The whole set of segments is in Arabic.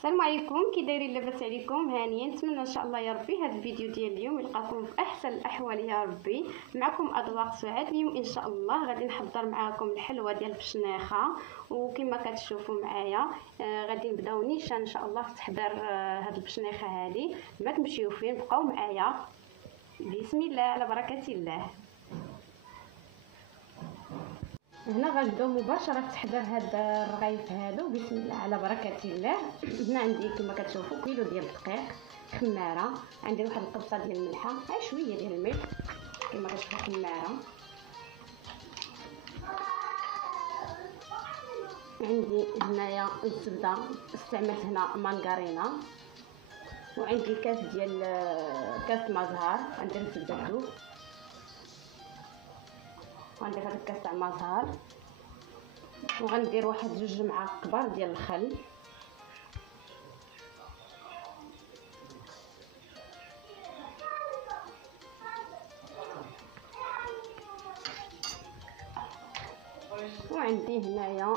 السلام عليكم، كي دايرين؟ لاباس عليكم؟ هانيين. نتمنى ان شاء الله يا ربي هذا الفيديو ديال اليوم يلقاكم في احسن الاحوال يا ربي. معكم اذواق سعاد. اليوم ان شاء الله غادي نحضر معكم الحلوه ديال البشنيخه، وكما كتشوفوا معايا غادي نبداو نيشان ان شاء الله في تحضير هذه البشنيخه هذه. ما تمشيو فين، بقاو معايا. بسم الله على بركه الله. هنا غنبداو مباشره في تحضير هاد الرغيف هادو. بسم الله على بركه الله. هنا عندي كما كتشوفوا كيلو ديال الدقيق، خماره، عندي واحد القبصه ديال الملحه، شويه ديال الملح كما كتشوفوا، خماره، عندي هنايا الزبده، استعملت هنا مانغارينا، وعندي كاس مزهر، عندي الزبده الذوب، وغندير هذا الكاس تاع مزهر، وغندير واحد 2 معالق كبار ديال الخل، وعندي هنايا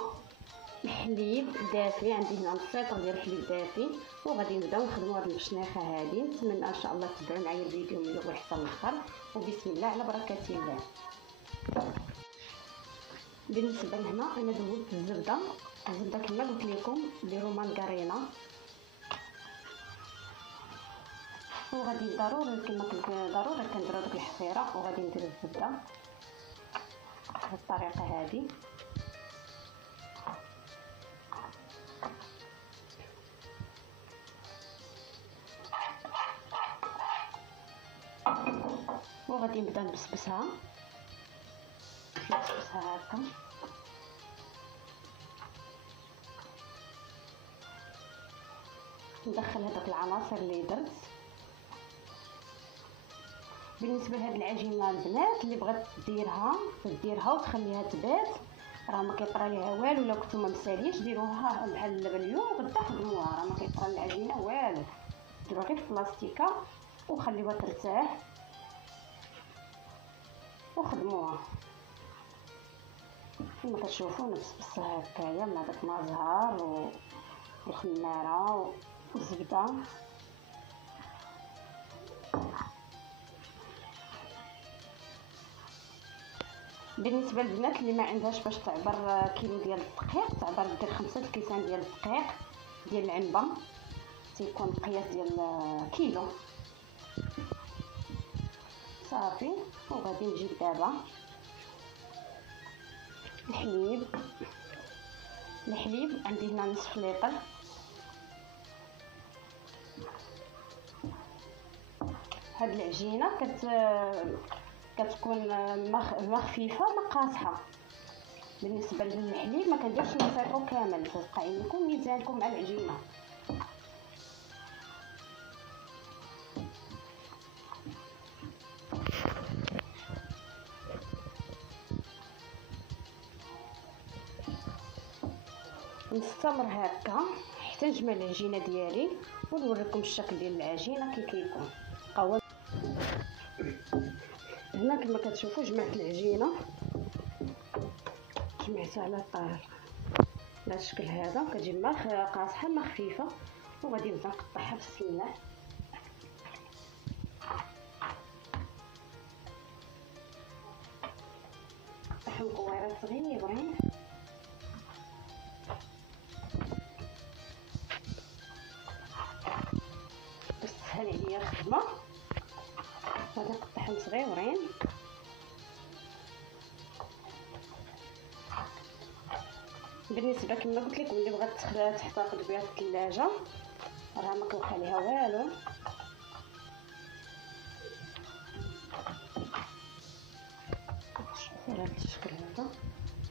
الحليب دافي، عندي هنا نص لتر ديال الحليب دافي. وغادي نبداو نخدموا هذه البشنيخه هذه. نتمنى ان شاء الله تتبعوا معايا الفيديو من الاول حتى الاخر، وبسم الله على بركه الله. بالنسبه لهنا انا ذوبت الزبده كما قلت لكم، ديروا مانغارينا، وغادي ضروري كما قلت ضروري كنديروا ديك الحصيره، وغادي ندير الزبده بهذه الطريقه هذه. وغادي نبدا نبسبسها هكا. ندخل هذوك العناصر اللي درت. بالنسبه لهاد العجينه البنات اللي بغات ديرها وتخليها تبات، راه ما كيطرى ليها والو. الا كنتو ما مساليش ديروها بحال اليوم غدا خدموها، راه ما كيطرى العجينه والو. ديروها غير في بلاستيكه وخليوها ترتاح وخدموها. كما كتشوفوا نبسبسها هكايا مع داك المزهر والخماره والزبده. بالنسبه للبنات اللي ما عندهاش باش تعبر كيلو ديال الدقيق، تعبر دير 5 كيسان ديال الدقيق ديال العنبه، تيكون مقياس ديال كيلو صافي. وغادي نجيب دابا الحليب عندي هنا نصف لتر. هاد العجينه كتكون ما خفيفه ما قاصحه. بالنسبه للحليب ما كنديرش نصيفو كامل، تبقى عندكم ميزانكم مع العجينه. نستمر هكا حتى نجمع العجينه ديالي ونوريكم الشكل ديال العجينه كي كيكون. هنا كما كتشوفوا جمعت العجينه، جمعتها على الشكل هذا، كتجي ما قاصحه ما خفيفه. وغادي نبدا نقطعها بسم الله. نقطعهم كويرات صغيرين باش تسهل عليا الخدمه. غادي نقطعهم صغيرين. بالنسبه كما قلت لكم اللي بغات تحتفظ بها في الثلاجه راه ما كيوقع ليها والو. شوفوا هذا الشكل هذا،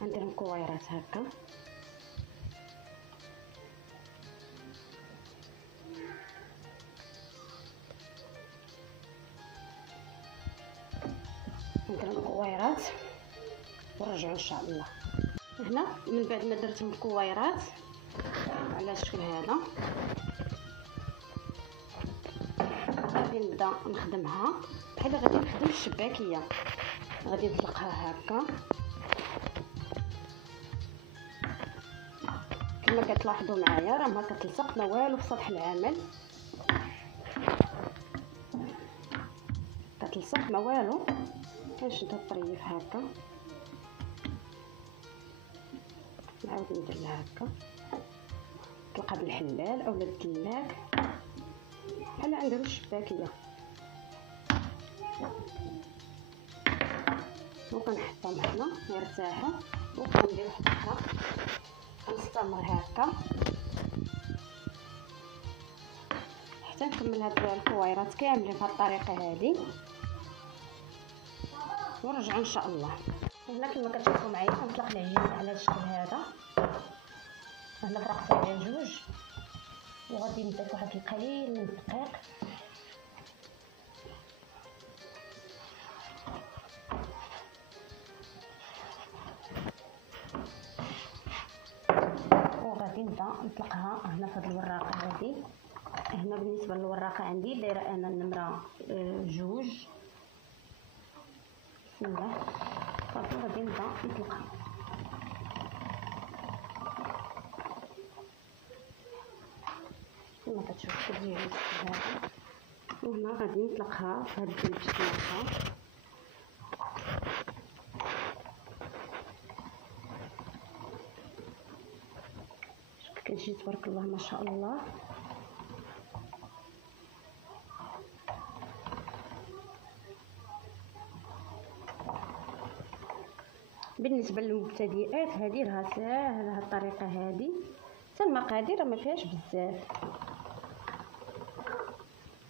غندير مكويرات هكا. ندير المكويرات ونرجعوا ان شاء الله. هنا من بعد ما درت المكويرات على الشكل هذا غادي نبدا نخدمها بحال غادي نخدم الشباكيه. غادي نطلقها هكا كما كتلاحظوا معايا راه ما كتلصق ما والو في سطح العمل، كتلصق ما والو. كنشدها الطريف هكا، نعاود ندير لها هكا، تلقى بالحلال اولا الدلاك بحال عندها الشباكيه، وكنحطهم هنا يرتاحوا. وكندير واحده اخرى كنستمر هكا حتى نكمل هاد الكويرات كاملين بهاد الطريقه هذه، ونرجعوا ان شاء الله. هنا كما كتشوفوا معايا كنطلق العجين على الشكل هذا. هنا فرقت على جوج، وغادي نضيف واحد القليل من الدقيق، وغادي نبدا نطلقها هنا في هاد الوراقه هذه. هنا بالنسبه للوراقه عندي دايره انا النمره جوج. بسم الله. صافي غادي نبدا نطلقها. كما كتشوف كتجي على الشكل هذا، وهنا غادي نطلقها في هاد الجنب الشمال. كتجي تبارك الله ما شاء الله. بالنسبه للمبتدئات هذه راه ساهله هاد الطريقه هذه، حتى المقادير ما فيهاش بزاف.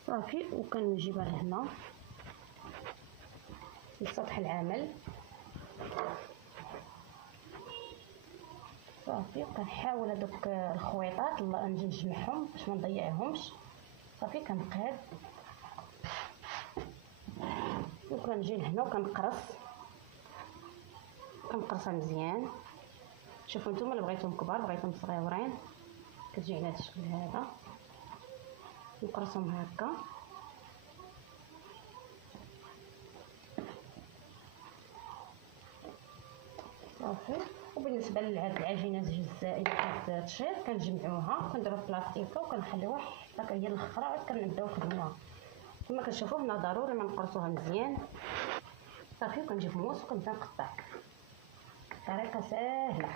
صافي وكنجيبها لهنا لسطح العمل. صافي كنحاول هذوك الخويطات نجي نجمعهم باش ما نضيعهمش. صافي كنقاد وكنجي لهنا وكنقرصها مزيان. شوفوا نتوما اللي بغيتهم كبار بغيتهم صغيورين كتجي على هذا الشكل هذا، نقرصهم هكا. صافي. وبالنسبه لهاد العجينه الجزائيه ديال التشيط كنجمعوها كنديرو في بلاصتيكه وكنخليوها حتى هي الاخرى عاد كنبداو نخدموها. كما كتشوفوا هنا ضروري ما نقرصوها مزيان. صافي وكنجيب موس وكنبدا نقطع. طريقه ساهله.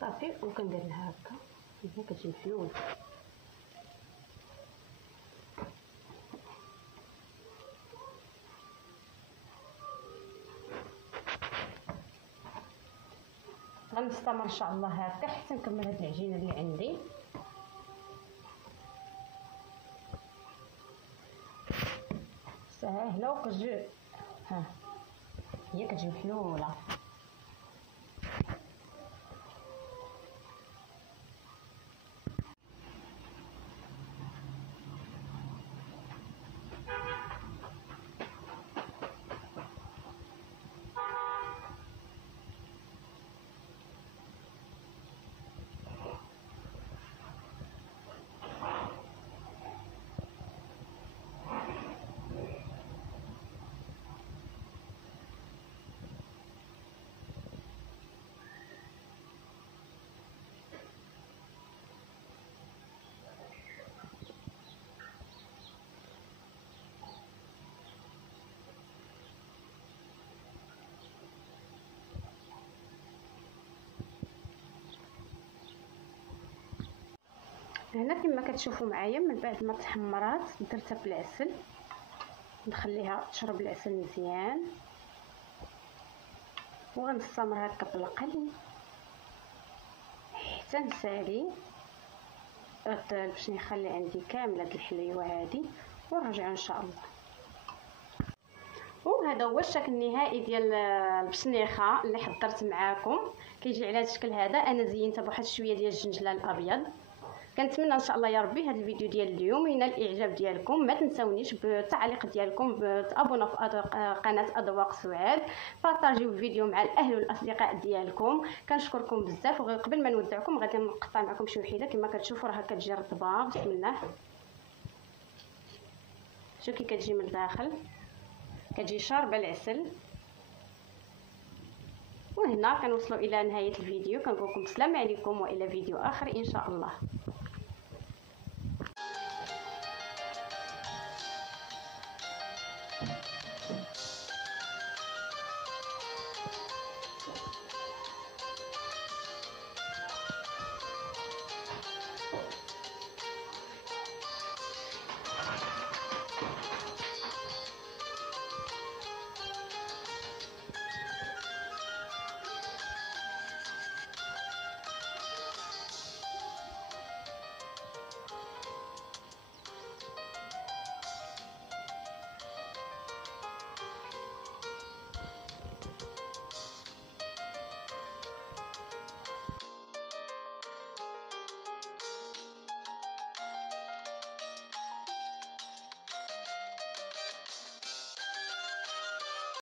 صافي وكندير لها هكا، هي كتجي محلول. غنستمر ان شاء الله هكا حتى نكمل هاد العجينه اللي عندي. ساهله وكتجي هي كتجي محلوله. هنا كما كتشوفوا معايا من بعد ما تحمرات درتها في العسل، نخليها تشرب العسل مزيان وغنستمر هكا بالقليل حتى نسالي باش نخلي عندي كامل هاد الحليوه هادي ونرجع ان شاء الله. وهذا هو الشكل النهائي ديال البشنيخه اللي حضرت معاكم. كيجي على هذا الشكل هذا. انا زينتها بواحد شويه ديال الجنجلان الابيض. كنتمنى ان شاء الله يا ربي هذا الفيديو ديال اليوم ينال الاعجاب ديالكم. ما تنساونيش بالتعليق ديالكم، تابونوا في قناه اذواق سعاد، بارطاجيو الفيديو مع الاهل والاصدقاء ديالكم. كنشكركم بزاف. وقبل ما نودعكم غادي نقطع معكم شي وحيده كما كتشوفوا راه كتجي رطبه. بسم الله. شوفوا كي كتجي من الداخل كتجي شاربه العسل. وهنا كنوصلوا الى نهايه الفيديو. كنقول لكم السلام عليكم والى فيديو اخر ان شاء الله.